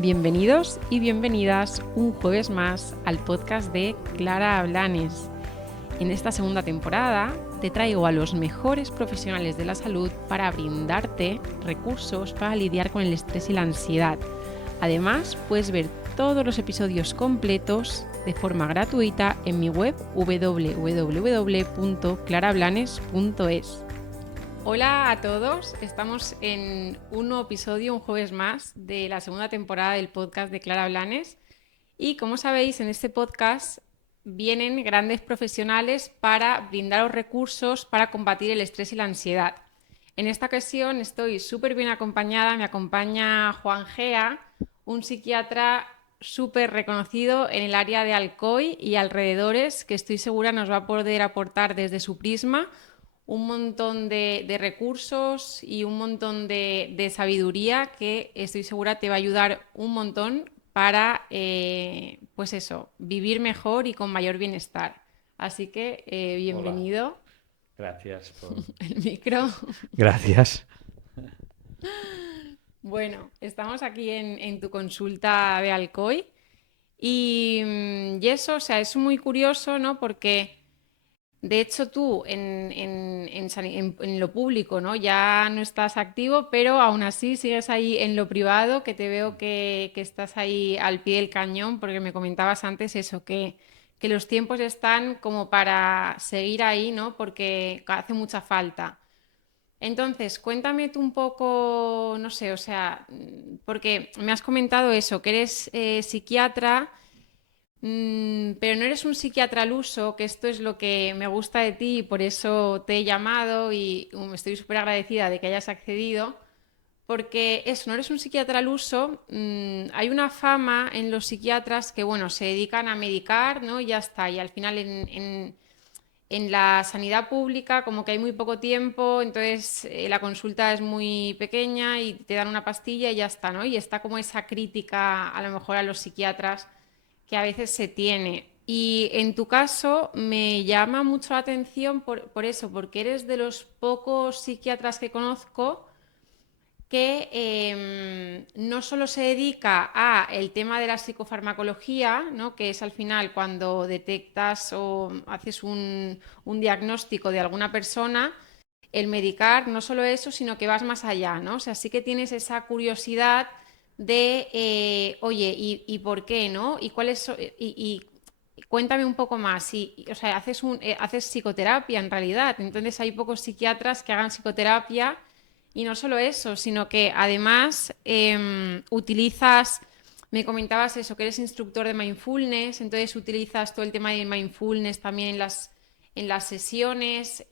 Bienvenidos y bienvenidas un jueves más al podcast de Clara Blanes. En esta segunda temporada te traigo a los mejores profesionales de la salud para brindarte recursos para lidiar con el estrés y la ansiedad. Además, puedes ver todos los episodios completos de forma gratuita en mi web www.clarablanes.es. Hola a todos, estamos en un nuevo episodio, un jueves más, de la segunda temporada del podcast de Clara Blanes. Y como sabéis, en este podcast vienen grandes profesionales para brindaros recursos para combatir el estrés y la ansiedad. En esta ocasión estoy súper bien acompañada, me acompaña Juan Gea, un psiquiatra súper reconocido en el área de Alcoy y alrededores, que estoy segura nos va a poder aportar desde su prisma un montón de recursos y un montón de sabiduría que estoy segura te va a ayudar un montón para, pues eso, vivir mejor y con mayor bienestar. Así que Hola, bienvenido. gracias por... El micro. Gracias. Bueno, estamos aquí en tu consulta de Alcoy y eso, o sea, es muy curioso, ¿no? Porque de hecho, tú en lo público, ¿no? Ya no estás activo, pero aún así sigues ahí en lo privado, que te veo que estás ahí al pie del cañón, porque me comentabas antes eso, que los tiempos están como para seguir ahí, ¿no? Porque hace mucha falta. Entonces, cuéntame tú un poco, no sé, o sea, porque me has comentado eso, que eres psiquiatra. Pero no eres un psiquiatra al uso, que esto es lo que me gusta de ti y por eso te he llamado y estoy súper agradecida de que hayas accedido, porque eso, no eres un psiquiatra al uso. Hay una fama en los psiquiatras que, bueno, se dedican a medicar, ¿no? Y ya está, y al final en la sanidad pública como que hay muy poco tiempo, entonces la consulta es muy pequeña y te dan una pastilla y ya está, ¿no? Y está como esa crítica a lo mejor a los psiquiatras que a veces se tiene. Y en tu caso me llama mucho la atención por eso, porque eres de los pocos psiquiatras que conozco que no solo se dedica a el tema de la psicofarmacología, ¿no? Que es al final cuando detectas o haces un diagnóstico de alguna persona, el medicar, no solo eso, sino que vas más allá, ¿no? O sea, sí que tienes esa curiosidad de, oye, ¿y por qué, no? ¿Y cuáles y cuéntame un poco más. O sea, haces psicoterapia en realidad. Entonces hay pocos psiquiatras que hagan psicoterapia y no solo eso, sino que además utilizas, me comentabas eso, que eres instructor de mindfulness, entonces utilizas todo el tema de mindfulness también en las sesiones,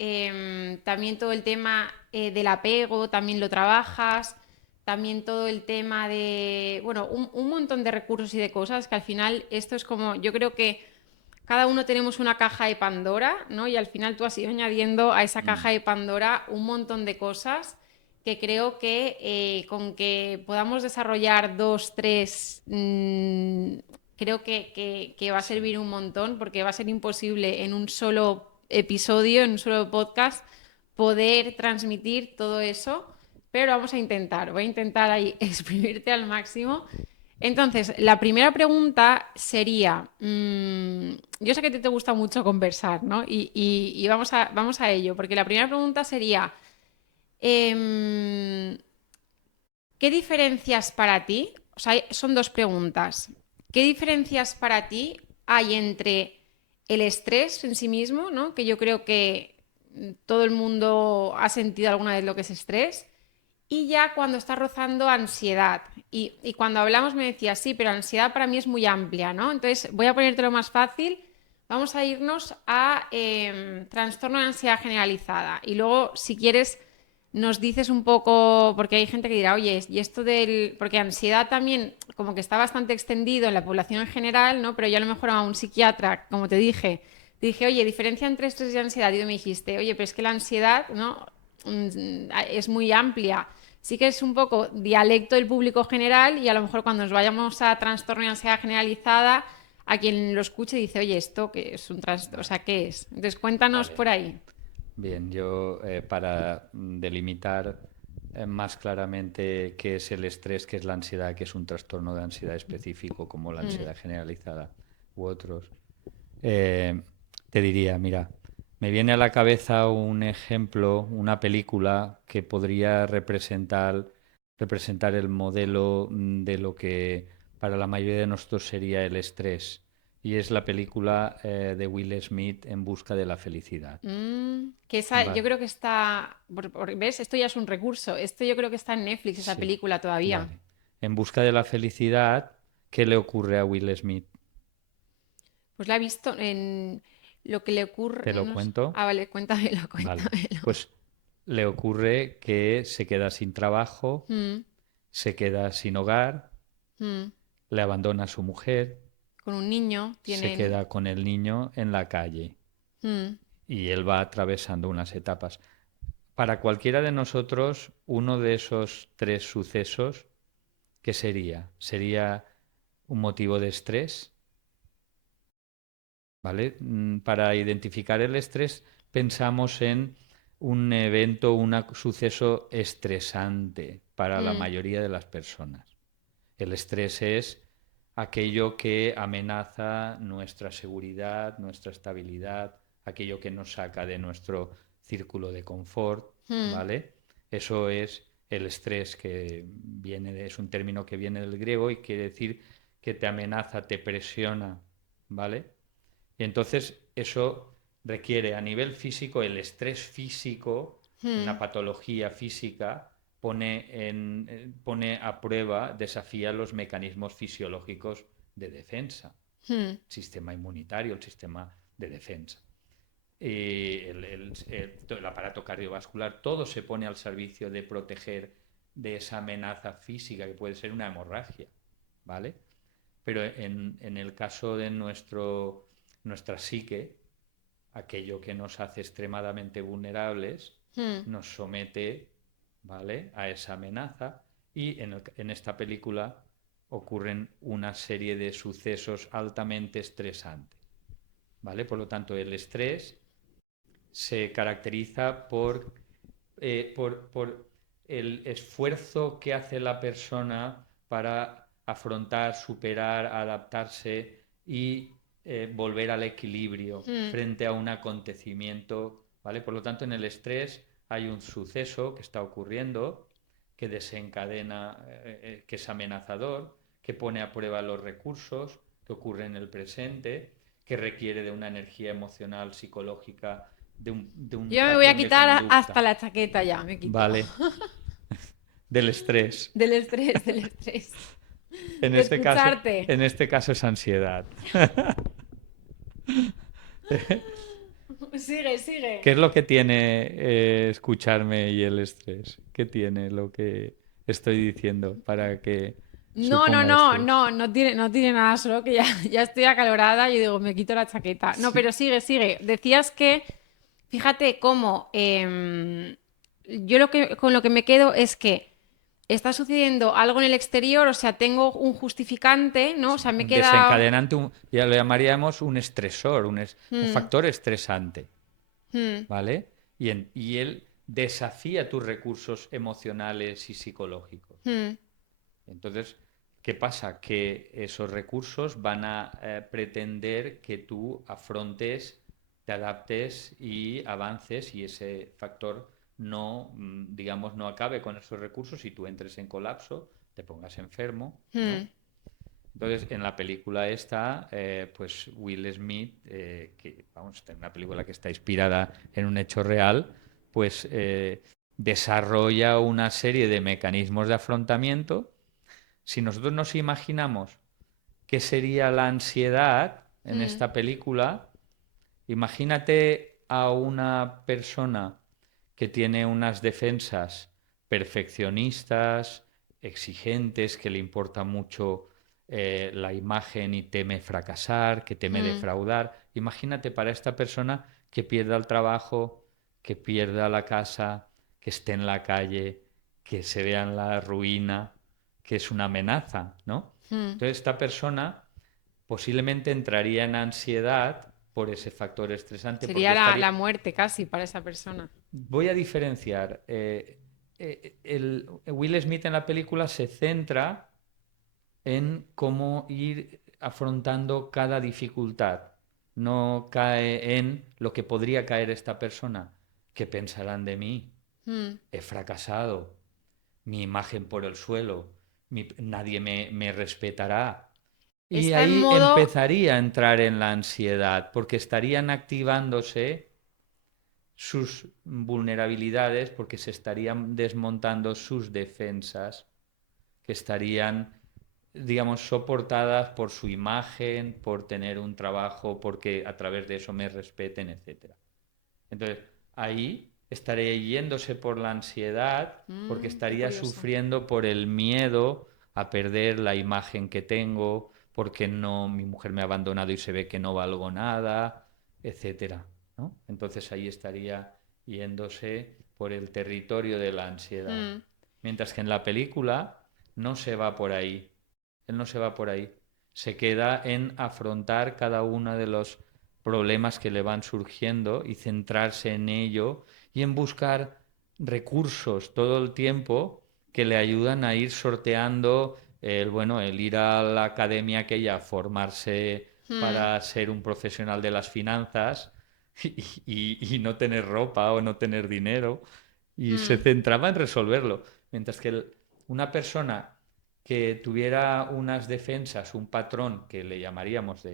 también todo el tema del apego, también lo trabajas, también todo el tema de, bueno, un montón de recursos y de cosas que al final esto es como, yo creo que cada uno tenemos una caja de Pandora, ¿no? Y al final tú has ido añadiendo a esa caja Mm. de Pandora un montón de cosas que creo que con que podamos desarrollar dos, tres, creo que va a Sí. servir un montón porque va a ser imposible en un solo episodio, en un solo podcast, poder transmitir todo eso, pero vamos a intentar, voy a intentar ahí exprimirte al máximo. Entonces, la primera pregunta sería, yo sé que te gusta mucho conversar, ¿no? Y vamos a ello, porque la primera pregunta sería, em, ¿qué diferencias para ti? O sea, son dos preguntas. ¿Qué diferencias para ti hay entre el estrés en sí mismo, ¿no? Que yo creo que todo el mundo ha sentido alguna vez lo que es estrés, y ya cuando está rozando ansiedad. Y cuando hablamos me decía, sí, pero ansiedad para mí es muy amplia, ¿no? Entonces voy a ponértelo más fácil. Vamos a irnos a trastorno de ansiedad generalizada. Y luego, si quieres, nos dices un poco, porque hay gente que dirá, oye, y esto del. Porque ansiedad también, como que está bastante extendido en la población en general, ¿no? Pero yo a lo mejor a un psiquiatra, como te dije, oye, diferencia entre estrés y ansiedad. Y tú me dijiste, oye, pero es que la ansiedad, ¿no? Es muy amplia. Sí que es un poco dialecto del público general y a lo mejor cuando nos vayamos a trastorno y ansiedad generalizada, a quien lo escuche dice, oye, ¿esto qué es un trastorno? O Vale, sea, ¿qué es? Entonces cuéntanos vale. por ahí. Bien, yo para delimitar más claramente qué es el estrés, qué es la ansiedad, qué es un trastorno de ansiedad específico como la ansiedad generalizada u otros, eh, te diría, mira, me viene a la cabeza un ejemplo, una película que podría representar el modelo de lo que para la mayoría de nosotros sería el estrés. Y es la película de Will Smith En busca de la felicidad. Que esa, yo Vale, creo que está, ¿ves? Esto ya es un recurso. Esto yo creo que está en Netflix, esa sí, película todavía. vale. En busca de la felicidad, ¿qué le ocurre a Will Smith? Pues la he visto en lo que le ocurre. ¿Te lo cuento? Ah, vale, cuéntamelo, Vale. cuéntamelo. Pues le ocurre que se queda sin trabajo, Mm, se queda sin hogar, mm. le abandona a su mujer, Con un niño se tienen. queda con el niño en la calle Mm, y él va atravesando unas etapas. Para cualquiera de nosotros, uno de esos tres sucesos, ¿qué sería? ¿Sería un motivo de estrés? ¿Vale? Para identificar el estrés pensamos en un evento, un suceso estresante para la mm, mayoría de las personas. El estrés es aquello que amenaza nuestra seguridad, nuestra estabilidad, aquello que nos saca de nuestro círculo de confort, mm, ¿vale? Eso es el estrés es un término que viene del griego y quiere decir que te amenaza, te presiona, ¿vale? Y entonces eso requiere a nivel físico, el estrés físico, una mm, patología física, pone a prueba, desafía los mecanismos fisiológicos de defensa, mm, el sistema inmunitario, el sistema de defensa. Y el aparato cardiovascular, todo se pone al servicio de proteger de esa amenaza física que puede ser una hemorragia, ¿vale? Pero en el caso de nuestra psique, aquello que nos hace extremadamente vulnerables, mm. nos somete, ¿vale?, a esa amenaza y en esta película ocurren una serie de sucesos altamente estresantes, ¿vale? Por lo tanto, el estrés se caracteriza por el esfuerzo que hace la persona para afrontar, superar, adaptarse y volver al equilibrio Mm, frente a un acontecimiento, ¿vale? Por lo tanto, en el estrés hay un suceso que está ocurriendo, que desencadena, que es amenazador, que pone a prueba los recursos, que ocurre en el presente, que requiere de una energía emocional, psicológica, de un Yo me voy a patrón de quitar hasta conducta, la chaqueta ya, me quito. ¿vale? Del estrés. Del estrés, del estrés. En De este caso, escucharte. en este caso es ansiedad. Sigue, sigue. ¿Qué es lo que tiene escucharme y el estrés? ¿Qué tiene lo que estoy diciendo para que No, no, suponga no, estrés? no, no tiene nada, solo que ya, ya estoy acalorada y digo, me quito la chaqueta. No, Sí, pero sigue, sigue. Decías que, fíjate cómo, yo con lo que me quedo es que está sucediendo algo en el exterior, o sea, tengo un justificante, ¿no? O sí. sea, me Un queda... desencadenante, ya lo llamaríamos un estresor, un Mm, factor estresante, mm, ¿vale? Y él desafía tus recursos emocionales y psicológicos. mm, Entonces, ¿qué pasa? Que esos recursos van a pretender que tú afrontes, te adaptes y avances y ese factor no, digamos, no acabe con esos recursos y tú entres en colapso, te pongas enfermo, ¿no? mm. Entonces, en la película esta, pues Will Smith, que vamos, es una película que está inspirada en un hecho real, pues desarrolla una serie de mecanismos de afrontamiento. Si nosotros nos imaginamos qué sería la ansiedad en Mm, esta película, imagínate a una persona que tiene unas defensas perfeccionistas, exigentes, que le importa mucho la imagen y teme fracasar, que teme mm, defraudar. Imagínate para esta persona que pierda el trabajo, que pierda la casa, que esté en la calle, que se vea en la ruina, que es una amenaza, ¿no? mm. Entonces esta persona posiblemente entraría en ansiedad por ese factor estresante, porque Sería la estaría... muerte casi para esa persona. Voy a diferenciar. Will Smith en la película se centra en cómo ir afrontando cada dificultad. No cae en lo que podría caer esta persona. ¿Qué pensarán de mí? Mm. He fracasado, mi imagen por el suelo, nadie me respetará. Y Está en ahí modo, empezaría a entrar en la ansiedad, porque estarían activándose sus vulnerabilidades, porque se estarían desmontando sus defensas, que estarían, digamos, soportadas por su imagen, por tener un trabajo, porque a través de eso me respeten, etcétera. Entonces, ahí estaría yéndose por la ansiedad, porque qué estaría curioso. sufriendo por el miedo a perder la imagen que tengo, porque no, mi mujer me ha abandonado y se ve que no valgo nada, etcétera, ¿no? Entonces ahí estaría yéndose por el territorio de la ansiedad. Mm. Mientras que en la película no se va por ahí. Él no se va por ahí. Se queda en afrontar cada uno de los problemas que le van surgiendo y centrarse en ello y en buscar recursos todo el tiempo que le ayudan a ir sorteando el ir a la academia aquella, formarse Mm. para ser un profesional de las finanzas y no tener ropa o no tener dinero y se Mm. centraba en resolverlo. Mientras que una persona que tuviera unas defensas, un patrón que le llamaríamos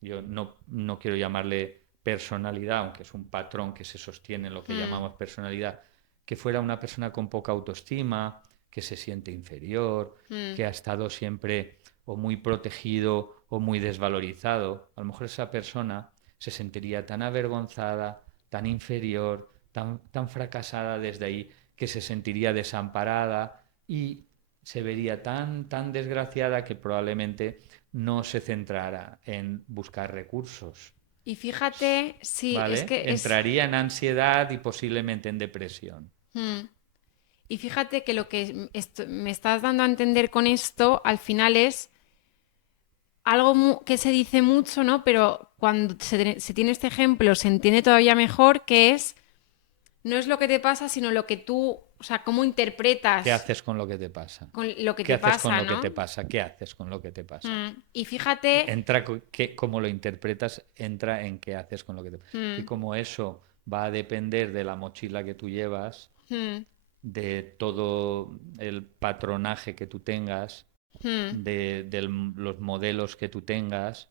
yo no quiero llamarle personalidad, aunque es un patrón que se sostiene en lo que Mm. llamamos personalidad, que fuera una persona con poca autoestima, que se siente inferior, Mm. que ha estado siempre o muy protegido o muy desvalorizado. A lo mejor esa persona se sentiría tan avergonzada, tan inferior, tan fracasada desde ahí, que se sentiría desamparada y se vería tan desgraciada que probablemente no se centrara en buscar recursos, Y fíjate, sí, es ¿vale? que es... Entraría en ansiedad y posiblemente en depresión. Mm. Y fíjate que lo que me estás dando a entender con esto, al final es algo que se dice mucho, ¿no? Pero cuando se tiene este ejemplo se entiende todavía mejor, que es, no es lo que te pasa, sino lo que tú, o sea, cómo ¿Qué interpretas haces con lo que te pasa? con lo que ¿Qué te haces con pasa, lo que ¿no? te pasa? ¿Qué haces con lo que te pasa? Y fíjate, Cómo lo interpretas, entra en qué haces con lo que te pasa. Y mm, como eso va a depender de la mochila que tú llevas, mm, de todo el patronaje que tú tengas, mm, de los modelos que tú tengas,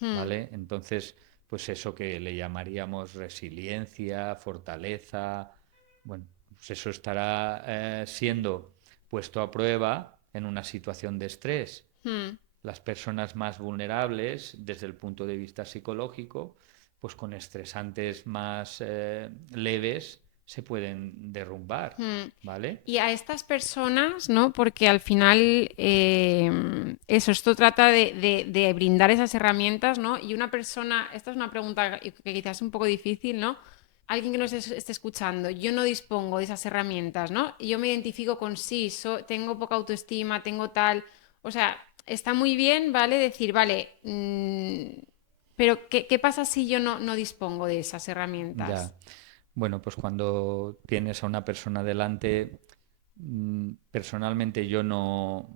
mm. ¿vale? Entonces, pues eso que le llamaríamos resiliencia, fortaleza, bueno, pues eso estará siendo puesto a prueba en una situación de estrés. Mm. Las personas más vulnerables, desde el punto de vista psicológico, pues con estresantes más leves se pueden derrumbar, Mm. ¿vale? Y a estas personas, ¿no? Porque al final, eso, esto trata de brindar esas herramientas, ¿no? Y una persona, esta es una pregunta que quizás es un poco difícil, ¿no? Alguien que nos esté escuchando, yo no dispongo de esas herramientas, ¿no? Y yo me identifico con sí, tengo poca autoestima, tengo tal. O sea, está muy bien, ¿vale? Decir, vale, pero ¿qué pasa si yo no dispongo de esas herramientas? Ya. Bueno, pues cuando tienes a una persona delante, personalmente yo no,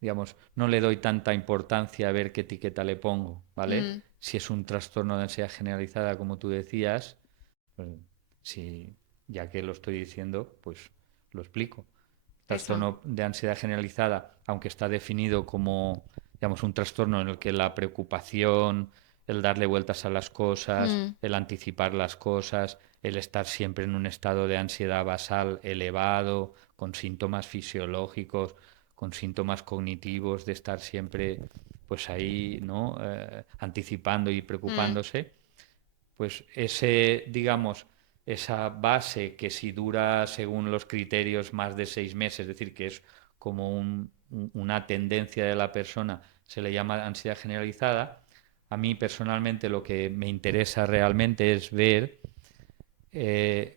digamos, no le doy tanta importancia a ver qué etiqueta le pongo, ¿vale? Mm, Si es un trastorno de ansiedad generalizada, como tú decías, pues, si, ya que lo estoy diciendo, pues lo explico. eso. Trastorno de ansiedad generalizada, aunque está definido como, digamos, un trastorno en el que la preocupación, el darle vueltas a las cosas, Mm, el anticipar las cosas, el estar siempre en un estado de ansiedad basal elevado, con síntomas fisiológicos, con síntomas cognitivos, de estar siempre pues ahí, ¿no? Anticipando y mm, preocupándose, pues ese, digamos, esa base que si dura según los criterios más de 6 meses, es decir, que es como una tendencia de la persona, se le llama ansiedad generalizada. A mí personalmente lo que me interesa realmente es ver eh,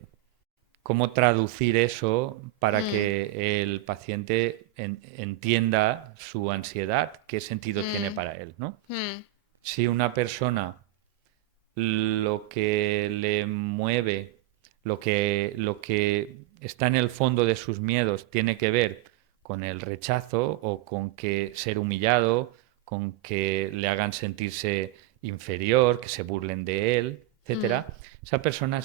cómo traducir eso para mm, que el paciente entienda su ansiedad, qué sentido tiene mm, para él, ¿no? mm. Si una persona lo que le mueve, lo que está en el fondo de sus miedos tiene que ver con el rechazo o con que ser humillado, con que le hagan sentirse inferior, que se burlen de él, mm, etcétera, esa persona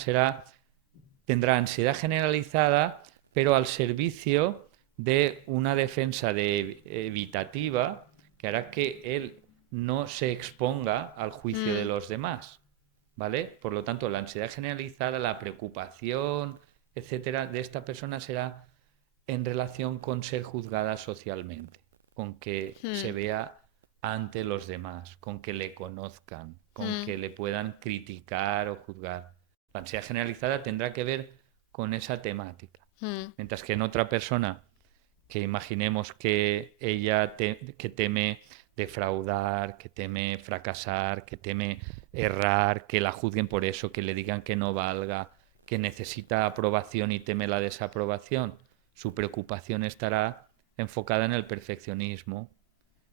tendrá ansiedad generalizada, pero al servicio de una defensa evitativa que hará que él no se exponga al juicio de mm, los demás, ¿vale? Por lo tanto, la ansiedad generalizada, la preocupación, etcétera, de esta persona será en relación con ser juzgada socialmente, con que se mm, vea ante los demás, con que le conozcan, con mm, que le puedan criticar o juzgar. La ansiedad generalizada tendrá que ver con esa temática. mm, Mientras que en otra persona, que imaginemos que que teme defraudar, que teme fracasar, que teme errar, que la juzguen por eso, que le digan que no valga, que necesita aprobación y teme la desaprobación, su preocupación estará enfocada en el perfeccionismo,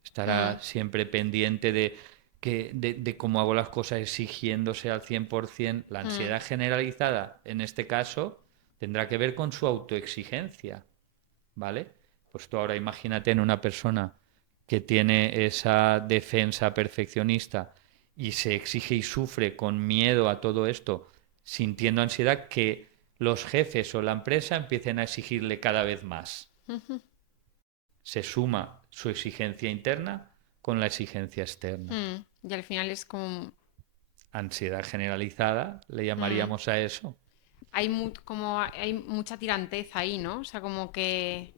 estará mm, siempre pendiente de cómo hago las cosas exigiéndose al 100%. La mm, ansiedad generalizada, en este caso, tendrá que ver con su autoexigencia, ¿vale? Pues tú ahora imagínate en una persona que tiene esa defensa perfeccionista y se exige y sufre con miedo a todo esto, sintiendo ansiedad, que los jefes o la empresa empiecen a exigirle cada vez más. ujú, Se suma su exigencia interna con la exigencia externa. Y al final es como... Ansiedad generalizada, le mm, llamaríamos a eso. como hay mucha tiranteza ahí, ¿no? O sea, como que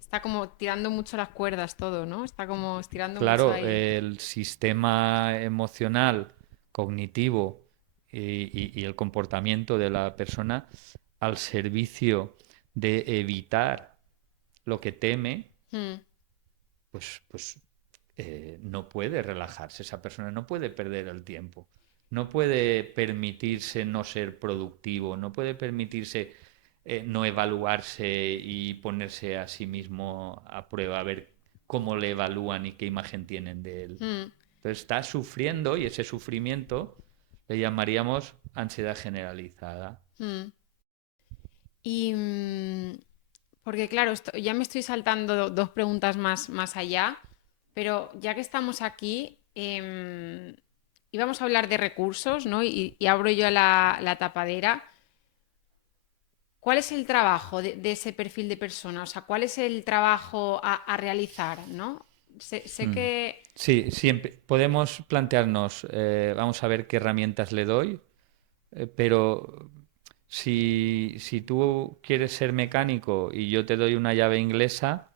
está como tirando mucho las cuerdas todo, ¿no? Está como estirando mucho Claro, ahí. el sistema emocional, cognitivo y el comportamiento de la persona al servicio de evitar lo que teme, Mm, pues no puede relajarse. Esa persona no puede perder el tiempo, no puede permitirse no ser productivo, no puede permitirse no evaluarse y ponerse a sí mismo a prueba, a ver cómo le evalúan y qué imagen tienen de él. mm, Entonces está sufriendo y ese sufrimiento le llamaríamos ansiedad generalizada. mm. Y porque claro, ya me estoy saltando dos preguntas más allá, pero ya que estamos aquí, íbamos a hablar de recursos, ¿no? Y abro yo la tapadera. ¿Cuál es el trabajo de ese perfil de persona? O sea, ¿cuál es el trabajo a realizar, ¿no? Sé Mm. que... Sí, siempre podemos plantearnos, vamos a ver qué herramientas le doy, pero si tú quieres ser mecánico y yo te doy una llave inglesa,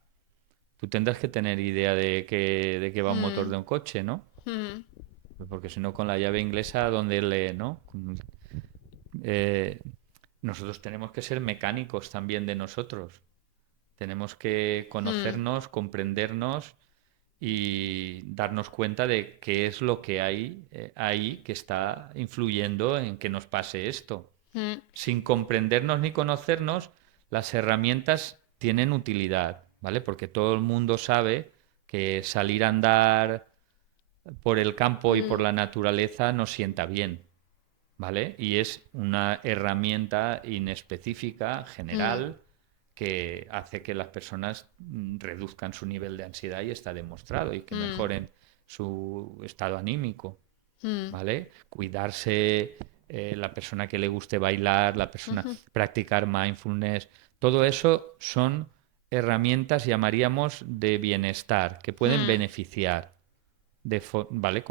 tú tendrás que tener idea de qué va un motor mm, de un coche, ¿no? mm, Porque si no, con la llave inglesa, ¿dónde lee, no? Eh, nosotros tenemos que ser mecánicos también de nosotros. Tenemos que mm, conocernos, comprendernos y darnos cuenta de qué es lo que hay ahí que está influyendo en que nos pase esto. mm, Sin comprendernos ni conocernos, las herramientas tienen utilidad, ¿vale? Porque todo el mundo sabe que salir a andar por el campo y por mm, la naturaleza nos sienta bien, ¿vale? Y es una herramienta inespecífica, mm, general, que hace que las personas reduzcan su nivel de ansiedad y está demostrado, y que mm, mejoren su estado anímico, mm, ¿vale? Cuidarse, la persona que le guste bailar, la persona ujú, practicar mindfulness, todo eso son herramientas, llamaríamos, de bienestar, que pueden mm. beneficiar, ¿vale?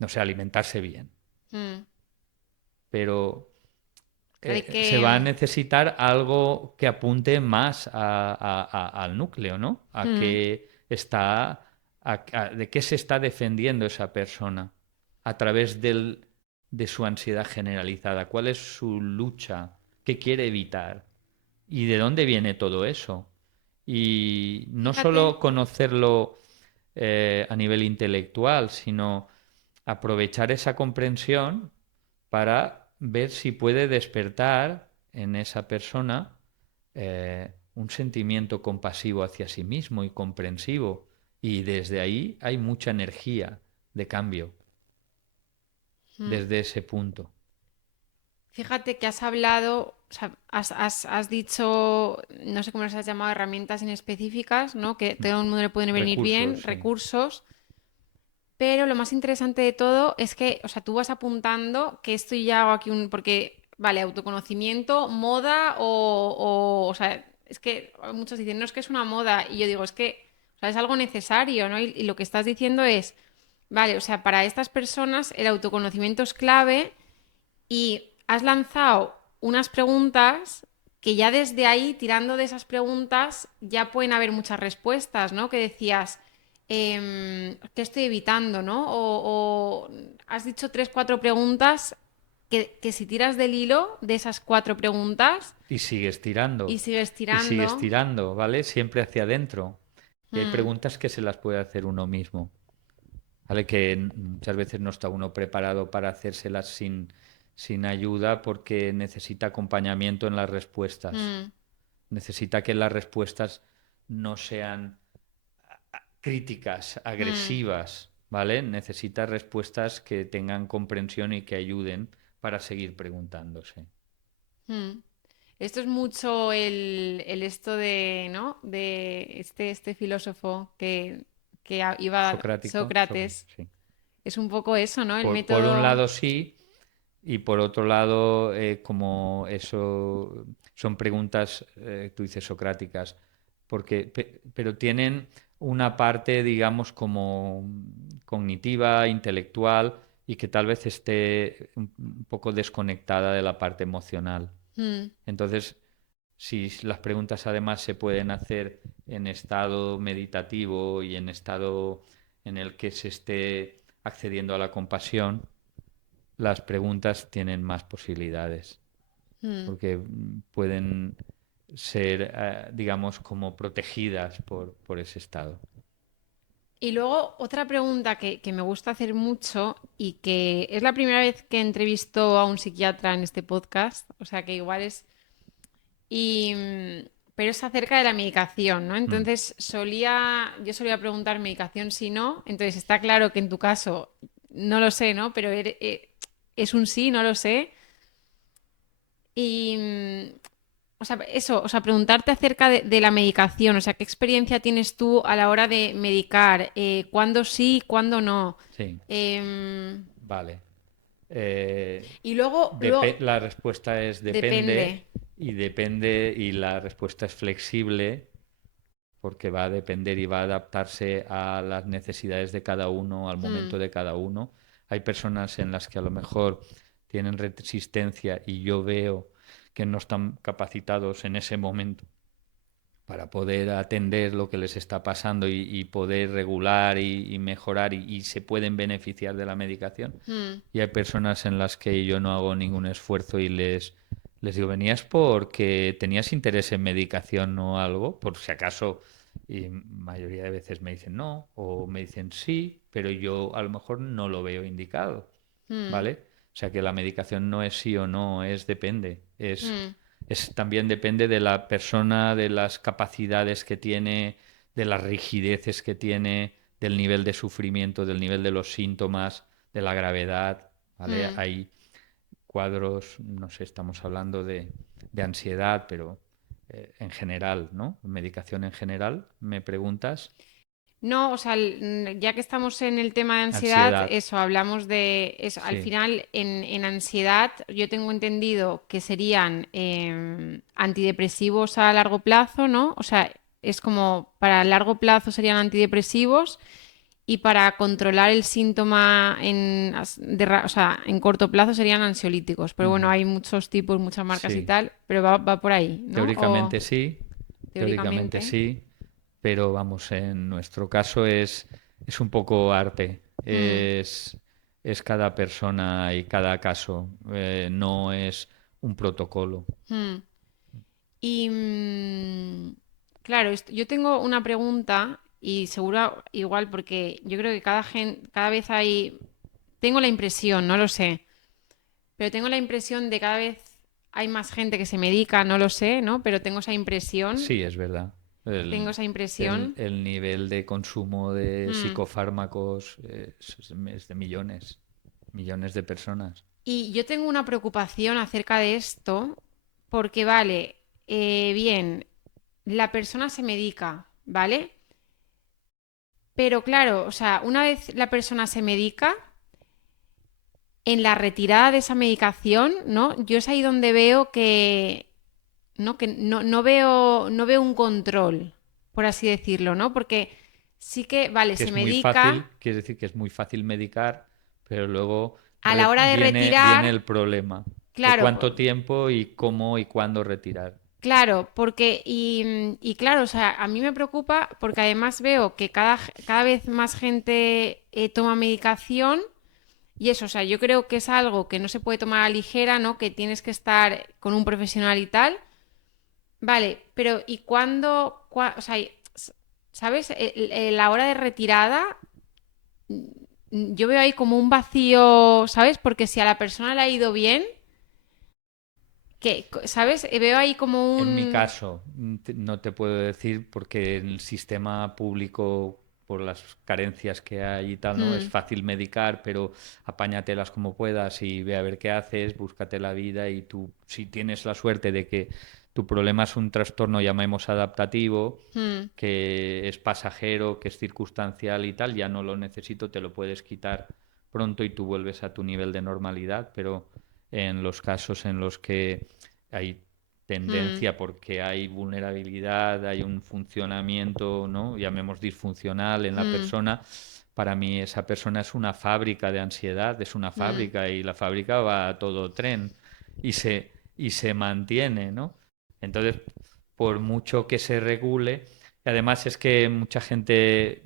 No sé, alimentarse bien. Mm. Pero Hay se que... va a necesitar algo que apunte más al núcleo, ¿no? mm, De qué se está defendiendo esa persona a través de su ansiedad generalizada. ¿Cuál es su lucha? ¿Qué quiere evitar? ¿Y de dónde viene todo eso? Y no Fíjate, solo conocerlo a nivel intelectual, sino aprovechar esa comprensión para ver si puede despertar en esa persona un sentimiento compasivo hacia sí mismo y comprensivo. Y desde ahí hay mucha energía de cambio, mm, desde ese punto. fíjate que has hablado. o sea, has dicho, no sé cómo las has llamado, herramientas inespecíficas, ¿no? Que todo el mundo le pueden venir bien, Recursos, sí. recursos. Pero lo más interesante de todo es que, o sea, tú vas apuntando que esto ya hago aquí un, porque, vale, autoconocimiento, moda o sea, es que muchos dicen, no es que es una moda, y yo digo, es que, o sea, es algo necesario, ¿no? Y lo que estás diciendo es, vale, o sea, para estas personas el autoconocimiento es clave y has lanzado unas preguntas que ya desde ahí, tirando de esas preguntas, ya pueden haber muchas respuestas, ¿no? Que decías, ¿qué estoy evitando, ¿no? O has dicho tres, cuatro preguntas que si tiras del hilo de esas cuatro preguntas Y sigues y tirando, sigues y sigues tirando. tirando, ¿vale? Siempre hacia adentro. Y hay mm, preguntas que se las puede hacer uno mismo, ¿vale? Que muchas veces no está uno preparado para hacérselas sin ayuda porque necesita acompañamiento en las respuestas. mm, Necesita que las respuestas no sean críticas, mm, agresivas, ¿vale? Necesita respuestas que tengan comprensión y que ayuden para seguir preguntándose. mm. Esto es mucho el esto de, ¿no? De este filósofo que iba Socrático, Sócrates. sí. Es un poco eso, ¿no? El Por un método. lado sí, y por otro lado, como eso son preguntas, tú dices socráticas, pero tienen una parte, digamos, como cognitiva, intelectual, y que tal vez esté un poco desconectada de la parte emocional. Mm, Entonces, si las preguntas además se pueden hacer en estado meditativo y en estado en el que se esté accediendo a la compasión, las preguntas tienen más posibilidades, mm. porque pueden ser, digamos, como protegidas por ese estado. Y luego otra pregunta que me gusta hacer mucho y que es la primera vez que entrevisto a un psiquiatra en este podcast, o sea que igual es. Y, pero es acerca de la medicación, ¿no? Mm. Entonces yo solía preguntar medicación si no, entonces está claro que en tu caso no lo sé, ¿no? Pero es un sí, no lo sé. Y, o sea, eso, o sea, preguntarte acerca de la medicación, o sea, ¿qué experiencia tienes tú a la hora de medicar? ¿Cuándo sí, cuándo no? Sí, Em, vale. Eh, y luego, la respuesta es depende. depende y la respuesta es flexible porque va a depender y va a adaptarse a las necesidades de cada uno, al Mm, momento de cada uno. Hay personas en las que a lo mejor tienen resistencia y yo veo que no están capacitados en ese momento para poder atender lo que les está pasando y poder regular y mejorar y se pueden beneficiar de la medicación. mm, Y hay personas en las que yo no hago ningún esfuerzo y les digo, ¿venías porque tenías interés en medicación o algo? Por si acaso, y mayoría de veces me dicen no, o me dicen sí, pero yo a lo mejor no lo veo indicado, mm, ¿vale? O sea que la medicación no es sí o no, es depende. mm, También depende de la persona, de las capacidades que tiene, de las rigideces que tiene, del nivel de sufrimiento, del nivel de los síntomas, de la gravedad, ¿vale? mm. Hay cuadros, no sé, estamos hablando de ansiedad, pero en general, ¿no? Medicación en general, me preguntas. No, o sea, ya que estamos en el tema de ansiedad, Ansiedad, eso, hablamos de eso. Al sí, final, en ansiedad, yo tengo entendido que serían antidepresivos a largo plazo, ¿no? O sea, es como para largo plazo serían antidepresivos y para controlar el síntoma o sea, en corto plazo serían ansiolíticos. Pero bueno, ujú, hay muchos tipos, muchas marcas y sí. tal, pero va por ahí, ¿no? O Teóricamente teóricamente. sí, pero vamos, en nuestro caso es un poco arte, Mm, es cada persona y cada caso, no es un protocolo. mm. Y claro, yo tengo una pregunta y seguro igual porque yo creo que cada vez tengo la impresión, no lo sé, pero tengo la impresión de cada vez hay más gente que se medica, no lo sé, ¿no? Pero Sí, es verdad. tengo esa impresión. El nivel de consumo de Mm. psicofármacos es de millones, millones de personas. Y yo tengo una preocupación acerca de esto porque vale, bien, la persona se medica, ¿vale? Pero claro, o sea, una vez la persona se medica, en la retirada de esa medicación, ¿no? Yo es ahí donde veo no veo un control, por así decirlo, ¿no? Porque sí que, vale, Que se es muy medica, fácil, quiere decir que es muy fácil medicar, pero luego a la hora de viene retirar, el problema de claro, cuánto tiempo y cómo y cuándo retirar. claro, porque, y claro, o sea, a mí me preocupa porque además veo que cada vez más gente toma medicación y eso, o sea, yo creo que es algo que no se puede tomar a la ligera, ¿no? Que tienes que estar con un profesional y tal. Vale, pero ¿y cuándo, o sea, ¿sabes? La hora de retirada, yo veo ahí como un vacío, ¿sabes? Porque si a la persona le ha ido bien, que, ¿sabes? Veo ahí como En mi un... caso, no te puedo decir porque en el sistema público, por las carencias que hay y tal, ¿no? Es Hmm, fácil medicar, pero apáñatelas como puedas y ve a ver qué haces, búscate la vida y tú, si tienes la suerte de que tu problema es un trastorno, llamemos adaptativo, hmm, que es pasajero, que es circunstancial y tal, ya no lo necesito, te lo puedes quitar pronto y tú vuelves a tu nivel de normalidad, pero en los casos en los que hay hmm, tendencia porque hay vulnerabilidad, hay un funcionamiento, ¿no? Llamemos disfuncional en la hmm, persona. Para mí esa persona es una fábrica de ansiedad, es una hmm, fábrica y la fábrica va a todo tren y se mantiene, ¿no? Entonces, por mucho que se regule, y además es que mucha gente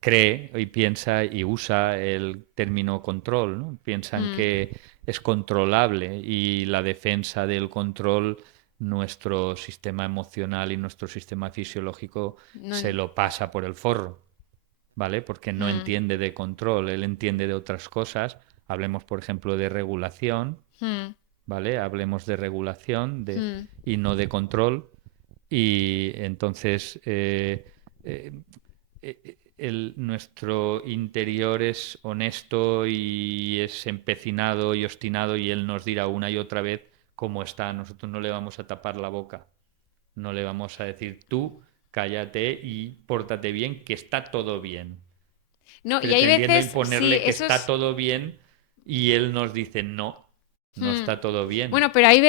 cree y piensa y usa el término control, ¿no? Piensan hmm. que es controlable y la defensa del control, nuestro sistema emocional y nuestro sistema fisiológico No, se lo pasa por el forro, ¿vale? Porque no hmm, entiende de control, él entiende de otras cosas. Hablemos, por ejemplo, de regulación, hmm, ¿vale? Hablemos de regulación hmm, y no de control. Y entonces nuestro interior es honesto y es empecinado y obstinado y él nos dirá una y otra vez cómo está. Nosotros no le vamos a tapar la boca, no le vamos a decir tú cállate y pórtate bien, que está todo bien, No, y hay pretendiendo veces, sí, imponerle que eso está es... todo bien y él nos dice no, no hmm. está todo bien. Bueno, pero hay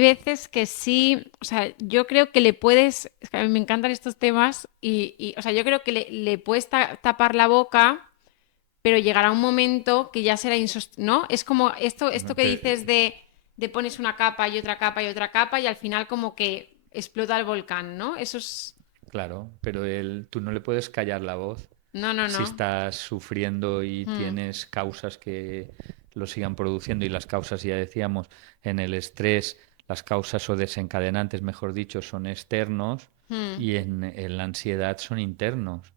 veces que sí, o sea, yo creo que le puedes, es que a mí me encantan estos temas o sea, yo creo que le puedes tapar la boca, pero llegará un momento que ya será insostenible, ¿no? Es como esto No que te- dices de pones una capa y otra capa y otra capa y al final como que explota el volcán, ¿no? Eso es... Claro, pero tú no le puedes callar la voz No, no, si no. estás sufriendo y Hmm, tienes causas que lo sigan produciendo y las causas, ya decíamos, en el estrés, las causas o desencadenantes, mejor dicho, son externos hmm, y en la ansiedad son internos.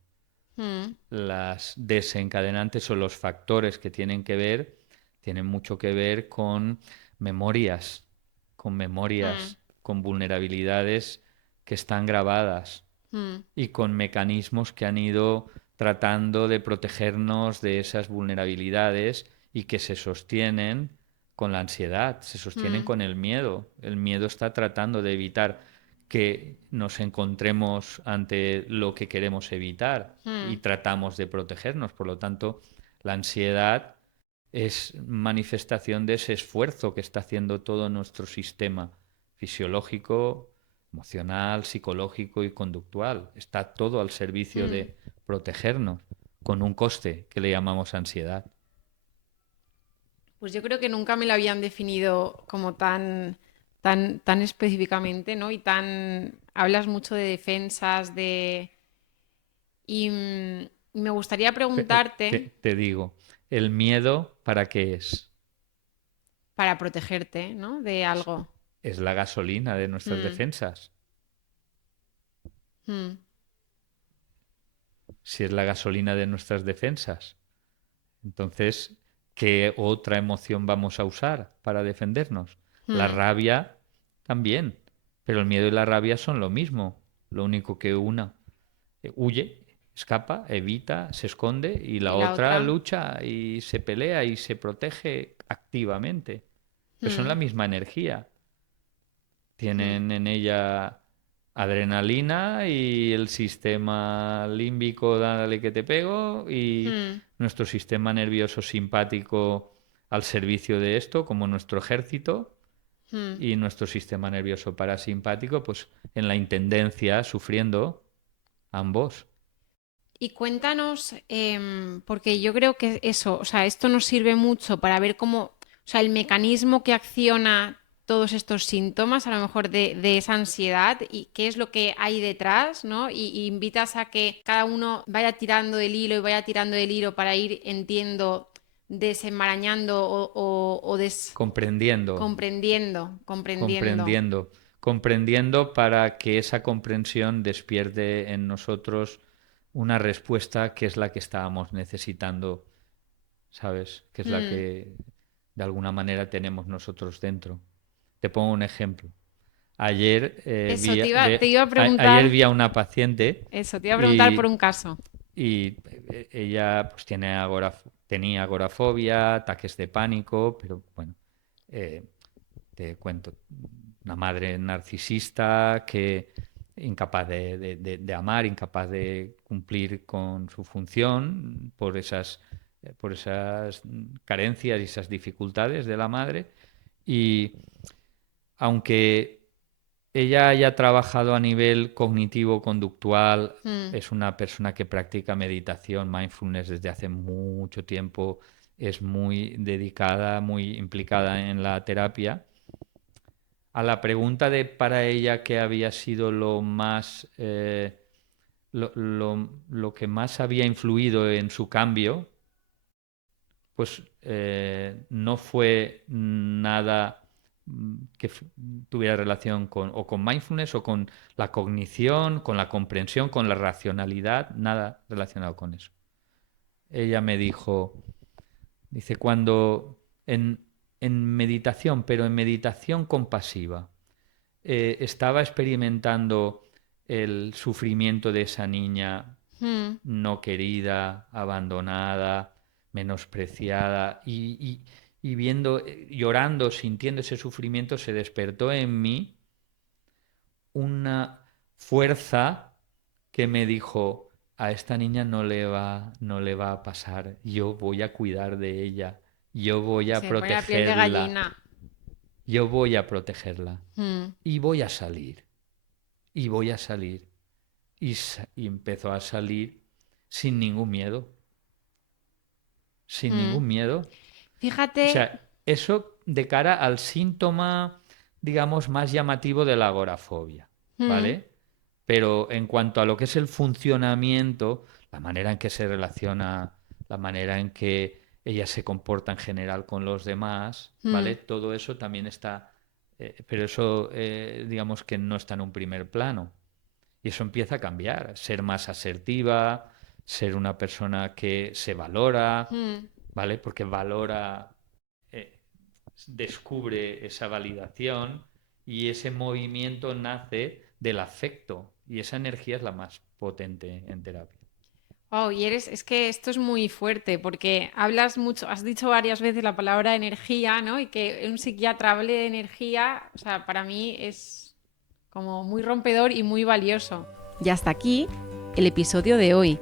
hmm, Las desencadenantes o los factores que tienen que ver, tienen mucho que ver memorias, con hmm, memorias, con vulnerabilidades que están grabadas hmm, y con mecanismos que han ido tratando de protegernos de esas vulnerabilidades y que se sostienen con la ansiedad, se sostienen hmm, con el miedo. El miedo está tratando de evitar que nos encontremos ante lo que queremos evitar y hmm, tratamos de protegernos. Por lo tanto, la ansiedad es manifestación de ese esfuerzo que está haciendo todo nuestro sistema fisiológico, emocional, psicológico y conductual. Está todo al servicio hmm. de protegernos con un coste que le llamamos ansiedad. Pues yo creo que nunca me lo habían definido como tan específicamente, ¿no? Y tan, hablas mucho de defensas, y me gustaría preguntarte Te digo, ¿el miedo para qué es? para protegerte, ¿no? De algo. Es la gasolina de nuestras Mm, defensas. mm, Si es la gasolina de nuestras defensas, entonces, ¿qué otra emoción vamos a usar para defendernos? La mm. rabia también, pero el miedo y la rabia son lo mismo, lo único que una huye, escapa, evita, se esconde y Y la la otra otra. lucha y se pelea y se protege activamente. Pero son la Mm, misma energía. Tienen en ella adrenalina y el sistema límbico, dale que te pego, y Mm, nuestro sistema nervioso simpático al servicio de esto, como nuestro ejército, mm. y nuestro sistema nervioso parasimpático, pues en la intendencia, sufriendo ambos. Y cuéntanos, porque yo creo que eso, o sea, esto nos sirve mucho para ver cómo, o sea, el mecanismo que acciona todos estos síntomas, a lo mejor de esa ansiedad y qué es lo que hay detrás, ¿no? Y invitas a que cada uno vaya tirando del hilo y vaya tirando del hilo para ir, entiendo, desenmarañando Comprendiendo, comprendiendo. comprendiendo, comprendiendo para que esa comprensión despierte en nosotros una respuesta que es la que estábamos necesitando, ¿sabes? Que es la Mm. que de alguna manera tenemos nosotros dentro. Te pongo un ejemplo. Ayer, Eso, te iba a ayer preguntar, vi a una paciente eso, te iba a preguntar por y, un caso. ella pues tenía agorafobia, ataques de pánico, pero bueno, eh, te cuento, una madre narcisista que incapaz de amar, incapaz de cumplir con su función por esas carencias y esas dificultades de la madre. Y aunque ella haya trabajado a nivel cognitivo-conductual, Mm, es una persona que practica meditación, mindfulness desde hace mucho tiempo, es muy dedicada, muy implicada en la terapia. A la pregunta de para ella qué había sido lo más, lo que más había influido en su cambio, pues no fue nada tuviera relación con mindfulness o con la cognición, con la comprensión, con la racionalidad, nada relacionado con eso. Ella me dijo, dice, cuando en meditación, pero en meditación compasiva, estaba experimentando el sufrimiento de esa niña mm, no querida, abandonada, menospreciada y viendo, llorando, sintiendo ese sufrimiento, se despertó en mí una fuerza que me dijo, a esta niña no le va a pasar, yo voy a cuidar de ella, yo voy a se me pone la piel de protegerla, gallina. yo voy a protegerla Mm, y voy a salir, y voy a salir. Y empezó a salir sin ningún miedo, sin mm. ningún miedo. O Fíjate, sea, eso de cara al síntoma, digamos, más llamativo de la agorafobia, mm, ¿vale? Pero en cuanto a lo que es el funcionamiento, la manera en que se relaciona, la manera en que ella se comporta en general con los demás, mm, ¿vale? Todo eso también está, pero eso, digamos que no está en un primer plano. Y eso empieza a cambiar, ser más asertiva, ser una persona que se valora, mm. ¿vale? Porque valora, eh, descubre esa validación y ese movimiento nace del afecto y esa energía es la más potente en terapia. Oh, y es que esto es muy fuerte porque hablas mucho, has dicho varias veces la palabra energía, ¿no? Y que un psiquiatra hable de energía, o sea, para mí es como muy rompedor y muy valioso. Y hasta aquí el episodio de hoy.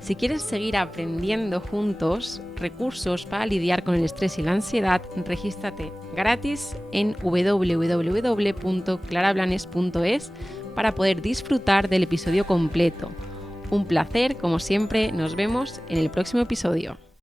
Si quieres seguir aprendiendo juntos recursos para lidiar con el estrés y la ansiedad, regístrate gratis en www.clarablanes.es para poder disfrutar del episodio completo. Un placer, como siempre, nos vemos en el próximo episodio.